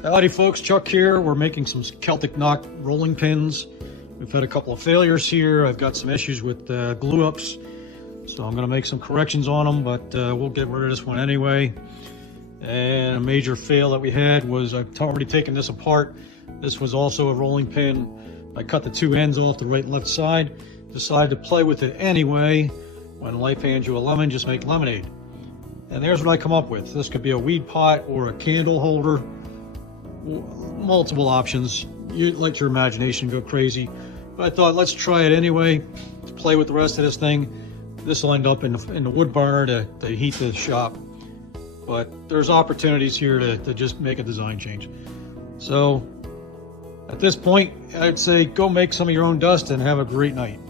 Howdy folks, Chuck here. We're making some Celtic Knot rolling pins. We've had a couple of failures here. I've got some issues with glue ups, so I'm going to make some corrections on them, but we'll get rid of this one anyway. And a major fail that we had was I've already taken this apart. This was also a rolling pin. I cut the two ends off the right and left side. Decided to play with it anyway. When life hands you a lemon, just make lemonade. And there's what I come up with. This could be a weed pot or a candle holder. Multiple options. You let your imagination go crazy. But I thought, let's try it anyway to play with the rest of this thing. This will end up in the wood burner to heat the shop. But there's opportunities here to just make a design change. So at this point, I'd say go make some of your own dust and have a great night.